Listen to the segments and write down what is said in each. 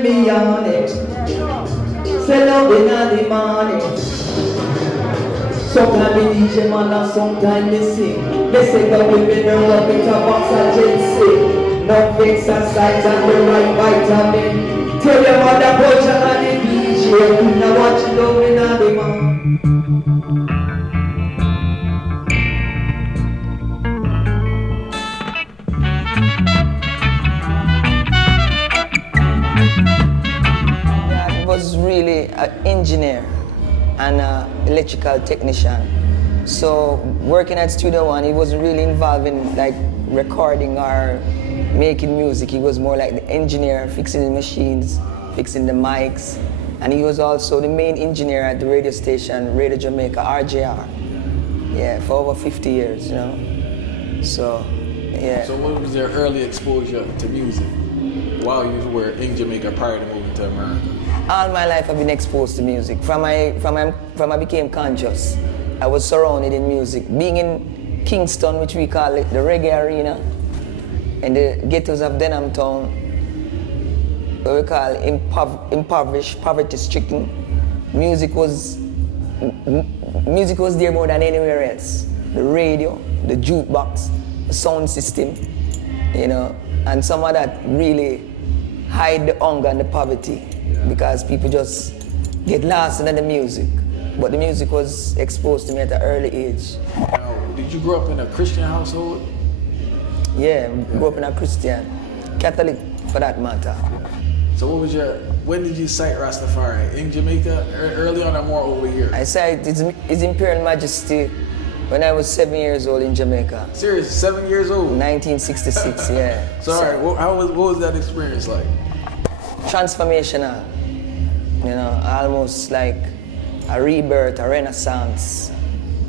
Me on it. Say love in the morning. Sometimes me DJ man and sometimes me sing. They say the women are love it a box of ginseng. No exercise and the right vitamin. Tell your mother coach and the DJ. Now watch love in the morning. I was really an engineer and an electrical technician. So working at Studio One, he wasn't really involved in like recording or making music. He was more like the engineer, fixing the machines, fixing the mics. And he was also the main engineer at the radio station, Radio Jamaica, RJR. Yeah, for over 50 years, you know. So, yeah. So what was your early exposure to music while you were in Jamaica prior to moving to America? All my life I've been exposed to music. From I became conscious, I was surrounded in music. Being in Kingston, which we call it the reggae arena, in the ghettos of Denham Town, what we call impoverished, poverty-stricken, music was there more than anywhere else. The radio, the jukebox, the sound system, you know, and some of that really hide the hunger and the poverty because people just get lost in the music. But the music was exposed to me at an early age. Did you grow up in a Christian household? Yeah, grew up in a Christian, Catholic for that matter. So when did you cite Rastafari? In Jamaica, early on or more over here? I cited His Imperial Majesty when I was 7 years old in Jamaica. Serious, 7 years old? 1966, yeah. Sorry, what was that experience like? Transformational, you know, almost like a rebirth, a renaissance,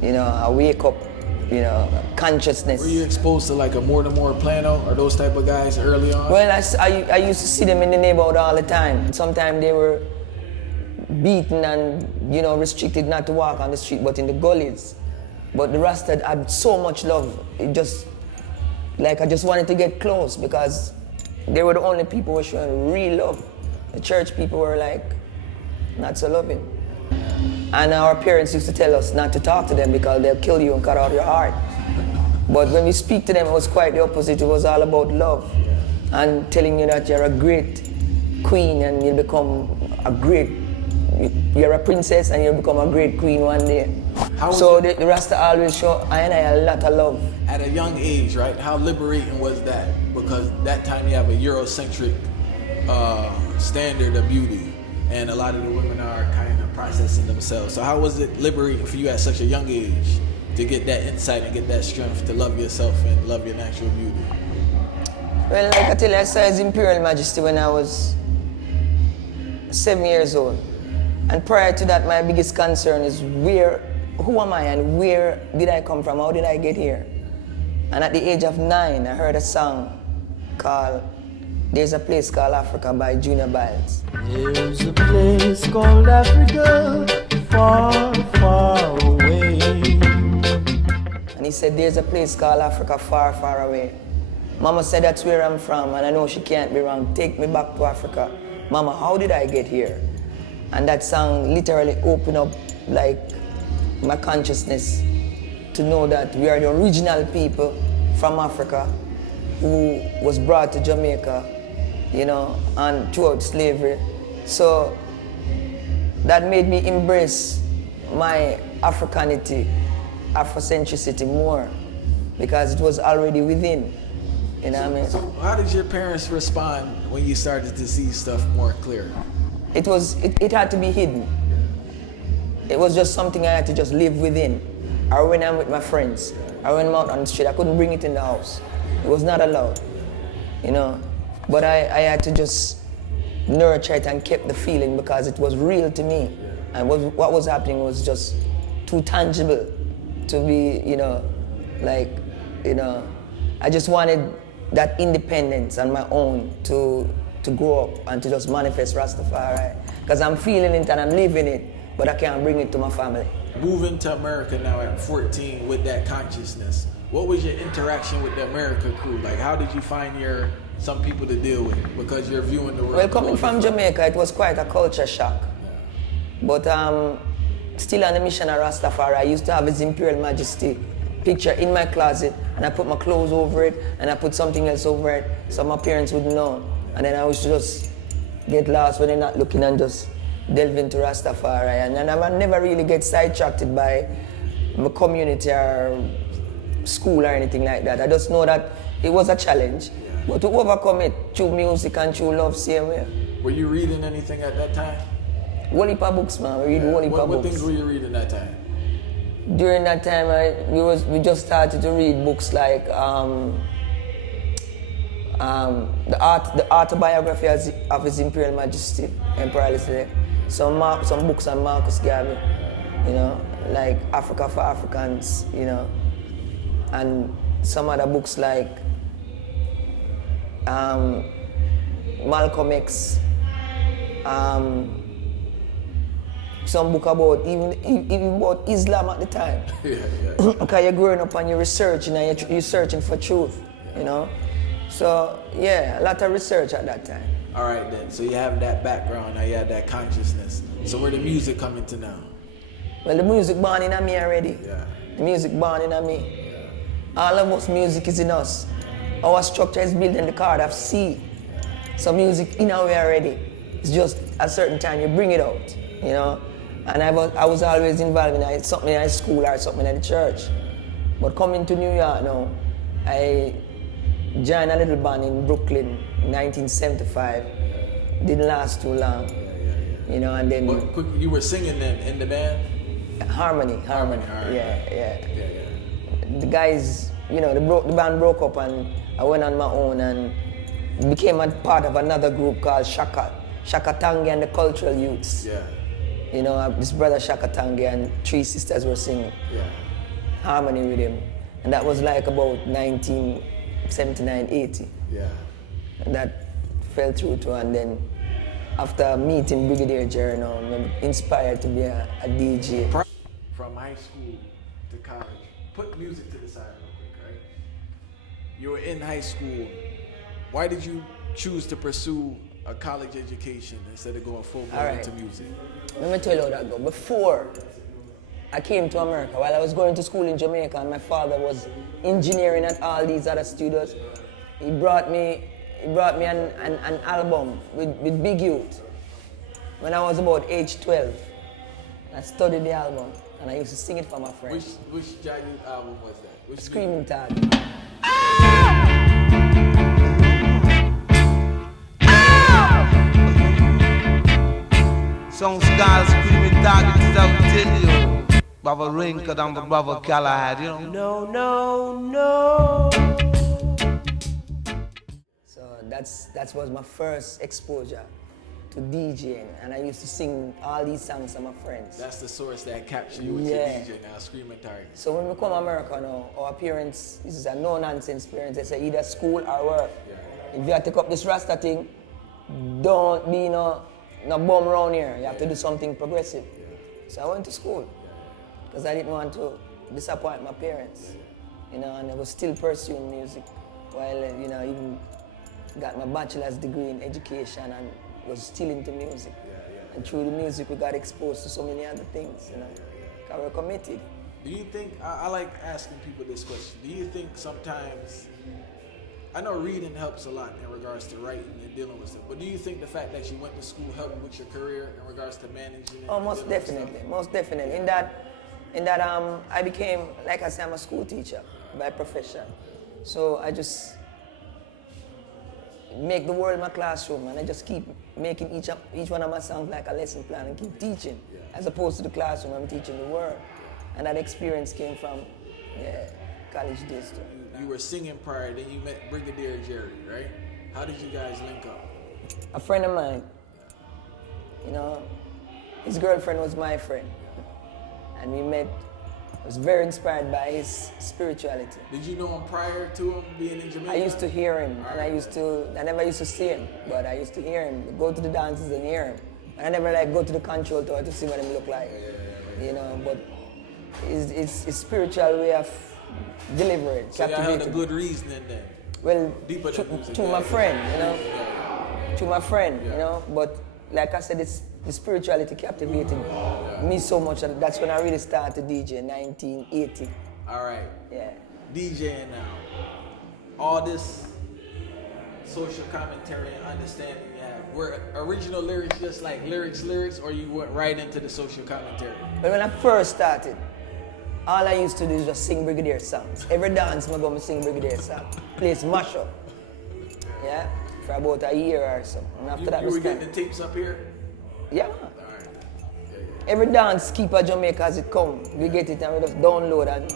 you know, a wake up, you know, consciousness. Were you exposed to like a More Than More Plano or those type of guys early on? Well, I used to see them in the neighborhood all the time. Sometimes they were beaten and, you know, restricted not to walk on the street, but in the gullies. But the Rasta had so much love. It just, like, I just wanted to get close because they were the only people who were showing real love. The church people were like, not so loving. And our parents used to tell us not to talk to them because they'll kill you and cut out your heart. But when we speak to them, it was quite the opposite. It was all about love and telling you that you're a great queen and you'll become you're a princess and you'll become a great queen one day. So the Rasta always show I and I a lot of love. At a young age, right? How liberating was that? Because that time you have a Eurocentric standard of beauty, and a lot of the women are kind of processing themselves. So how was it liberating for you at such a young age to get that insight and get that strength to love yourself and love your natural beauty? Well, like I tell you, I saw His Imperial Majesty when I was 7 years old. And prior to that, my biggest concern is who am I and where did I come from? How did I get here? And at the age of 9, I heard a song called There's a Place Called Africa by Junior Biles. There's a place called Africa, far, far away. And he said, there's a place called Africa, far, far away. Mama said that's where I'm from, and I know she can't be wrong. Take me back to Africa. Mama, how did I get here? And that song literally opened up like my consciousness to know that we are the original people from Africa who was brought to Jamaica, you know, and throughout slavery. So that made me embrace my Africanity, Afrocentricity more because it was already within, you know what I mean? So how did your parents respond when you started to see stuff more clear? It had to be hidden. It was just something I had to just live within. Or when I'm with my friends, or when I'm out on the street, I couldn't bring it in the house. It was not allowed, you know? But I had to just nurture it and keep the feeling because it was real to me. And what was happening was just too tangible to be, you know, like, you know, I just wanted that independence on my own to grow up and to just manifest Rastafari. Because I'm feeling it and I'm living it, but I can't bring it to my family. Moving to America now at 14 with that consciousness, what was your interaction with the America crew? Like, how did you find your some people to deal with because you're viewing the world? Well, coming from Jamaica, it was quite a culture shock. But still on the mission of Rastafari, I used to have His Imperial Majesty picture in my closet, and I put my clothes over it, and I put something else over it, so my parents wouldn't know. And then I used to just get lost when they're not looking and just delve into Rastafari. And then I never really get sidetracked by my community or school or anything like that. I just know that it was a challenge, but to overcome it through music and through love, same way. Were you reading anything at that time? Whole heap of books, man. We read whole heap of What books. things were you reading that time? During that time, we just started to read books like the autobiography of His Imperial Majesty, Emperor Haile. Some books on Marcus Garvey, you know, like Africa for Africans, you know, and some other books like Malcolm X. Some book about even about Islam at the time. Because you're growing up and you're researching and you're searching for truth, you know. So yeah, a lot of research at that time. All right then. So you have that background, now you have that consciousness. So where the music come into now? Well, the music born in me already. Yeah. The music born in me. All of us, music is in us. Our structure is built in the card of C. So music in our way already. It's just a certain time you bring it out, you know. And I was always involved in something in school or something in the church. But coming to New York now, I joined a little band in Brooklyn in 1975. Didn't last too long, you know, and then... But you were singing then in the band? Harmony. Harmony. Yeah. The guys, you know, the band broke up and I went on my own and became a part of another group called Shaka Tangi and the Cultural Youths. Yeah. You know, this brother Shaka Tangi and three sisters were singing harmony with him. And that was like about 1979, 80. Yeah. And that fell through to, and then after meeting Brigadier Jerry, I'm inspired to be a DJ. From high school to college, put music to the side real quick, right? You were in high school. Why did you choose to pursue a college education instead of going full blown into music? Let me tell you how that go. Before I came to America, while I was going to school in Jamaica, and my father was engineering at all these other studios, he brought me an album with Big Youth when I was about age 12. I studied the album and I used to sing it for my friends. Which Jayu album was that? Which Screaming Tag. Some style screaming dog, it's out tell you. Brother Rinka and the brother Galahad, you know. No. So that was my first exposure to DJing, and I used to sing all these songs to my friends. That's the source that captured you with your DJ now, Screaming Target. So when we come to America now, our parents, this is a no-nonsense parents, they say either school or work. Yeah. If you take up this Rasta thing, don't be no bum around here. You have to do something progressive. Yeah. So I went to school because I didn't want to disappoint my parents, you know, and I was still pursuing music while, you know, even got my bachelor's degree in education and was still into music. And through the music, we got exposed to so many other things, you know, because we're committed. Do you think, I like asking people this question, do you think sometimes, I know reading helps a lot in regards to writing and dealing with stuff, but do you think the fact that you went to school helped with your career in regards to managing? Oh, most definitely. In that I became, like I said, I'm a school teacher by profession. So I just make the world my classroom, and I just keep making each one of my songs like a lesson plan and keep teaching. As opposed to the classroom, I'm teaching the world. And that experience came from college days too. You were singing prior, then you met Brigadier Jerry, right? How did you guys link up? A friend of mine, you know, his girlfriend was my friend. And we met. I was very inspired by his spirituality. Did you know him prior to him being in Jamaica? I used to hear him, and I never used to see him, but I used to hear him, go to the dances and hear him. And I never go to the control tower to see what him look like, you know, but his spiritual way of delivering so captivated. you had a good reasoning then? Well, Deeper than music, to yeah, my yeah. friend, you know. To my friend, Yeah. you know. But like I said, the spirituality captivated me so much, and that's when I really started DJ in 1980. All right. Yeah. DJing now. All this social commentary and understanding you have. Were original lyrics just like lyrics, or you went right into the social commentary? But when I first started, all I used to do is just sing Brigadier songs. Every dance I go, I sing Brigadier song. Play smash up. Yeah? For about a year or so. And after that, You were getting the tapes up here? Yeah. All right. Every dance keep a Jamaica as it come. We get it and we just download and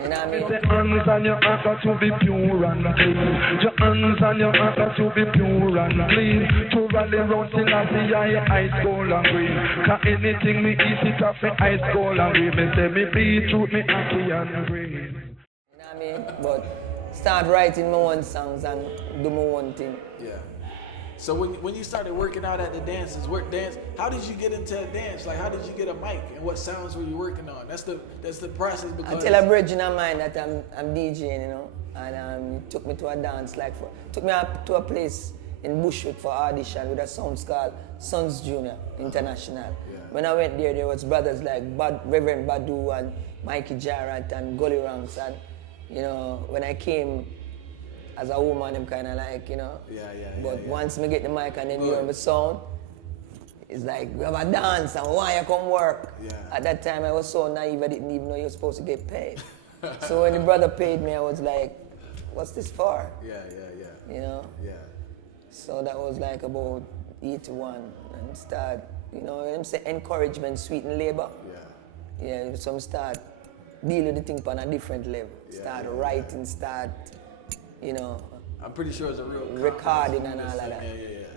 you know what I mean? The hands on your heart got to be pure and clean. Your hands on your heart got to be pure and clean. To rally round in the ice gold and green. Cause anything me eat it off me ice gold and green. Me say me beetroot, me ackee and green. You know what I mean? But start writing my own songs and do my own thing. Yeah. So when you started working out at the dances, how did you get into a dance? Like, how did you get a mic, and what sounds were you working on? That's the process. Because I tell a bridging of mine that I'm DJing, you know, and he took me to a dance, took me up to a place in Bushwick for audition with a sounds called Sons Junior International. Yeah. When I went there was brothers like Reverend Badu and Mikey Jarrett and Gully Ranks, and you know, when I came as a woman, I'm kind of like, you know. But once me get the mic and then hear my sound, it's like, we have a dance and why you come work? Yeah. At that time, I was so naive, I didn't even know you were supposed to get paid. So when the brother paid me, I was like, what's this for? Yeah. You know? Yeah. So that was like about 81 and start, you know, them say encouragement sweeten labor. Yeah, so I start dealing with the thing on a different level. Start writing, start, you know, I'm pretty sure it's a real recording and all of that.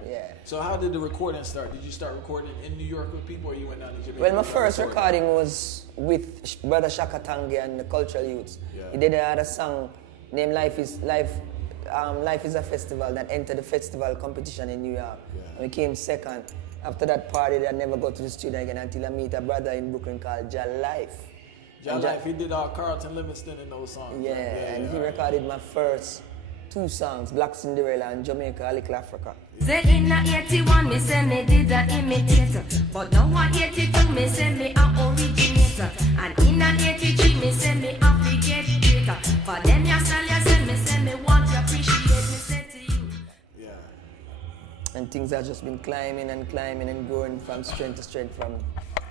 Yeah. So how did the recording start? Did you start recording in New York with people, or you went down to Jamaica? Well, my first recording was with Brother Shaka Tangi and the Cultural Youths. Yeah. He did another song named Life is a Festival that entered the festival competition in New York. Yeah. And we came second. After that party, I never go to the studio again until I meet a brother in Brooklyn called Ja Life. Ja Life, he did Carlton Livingston in those songs. Yeah, and he recorded my first 2 songs, Black Cinderella and Jamaica, A Little Africa. Say in a 81, me say me did a imitator. But now a 82, me say me a originator. And in a 83, me say me a forget greater. For them ya say me say me want to appreciate me say to you. Yeah. And things have just been climbing and growing from strength to strength from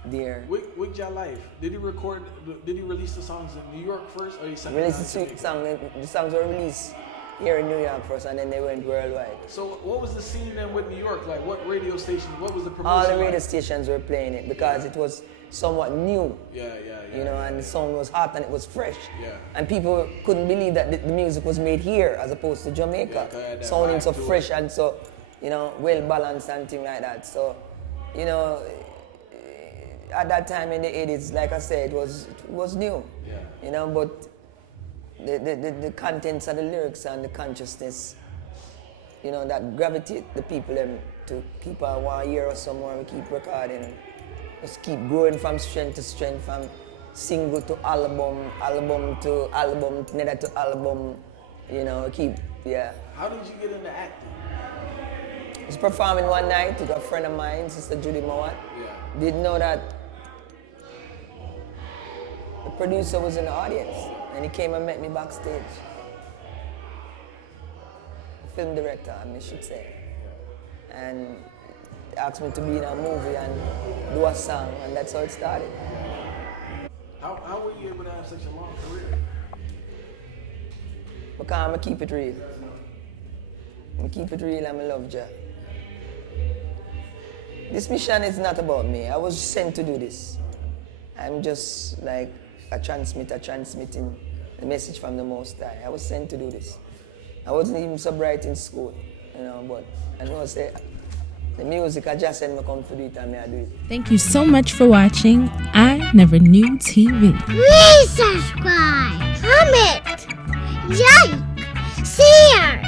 there. With Ja Life, did he release the songs in New York first, or he sang The songs were released here in New York first, and then they went worldwide. So what was the scene then with New York? Like, what radio station, what was the promotion? All the radio like? stations were playing it because it was somewhat new. You know, and the song was hot and it was fresh. Yeah. And people couldn't believe that the music was made here as opposed to Jamaica. Yeah, sounding so vibe to fresh it. and so, you know, well balanced and things like that. So, you know, at that time in the 80s, like I said, it was new. Yeah. You know, but the contents of the lyrics and the consciousness, you know, that gravitate the people them to keep a 1 year or somewhere, we keep recording and just keep growing from strength to strength, from single to album, album to album, neither to album, you know, How did you get into acting? I was performing one night with a friend of mine, Sister Judy Mowat. Yeah. Didn't know that the producer was in the audience, and he came and met me backstage. Film director, I should say. And asked me to be in a movie and do a song, and that's how it started. How were you able to have such a long career? Because I keep it real. I keep it real and I love Jah. This mission is not about me. I was sent to do this. I'm just like a transmitter transmitting the message from the Most High. I was sent to do this. I wasn't even so bright in school, you know, but I know say the music I just sent me come to do it and me I do it. Thank you so much for watching I Never Knew TV. Please subscribe, comment, like, share.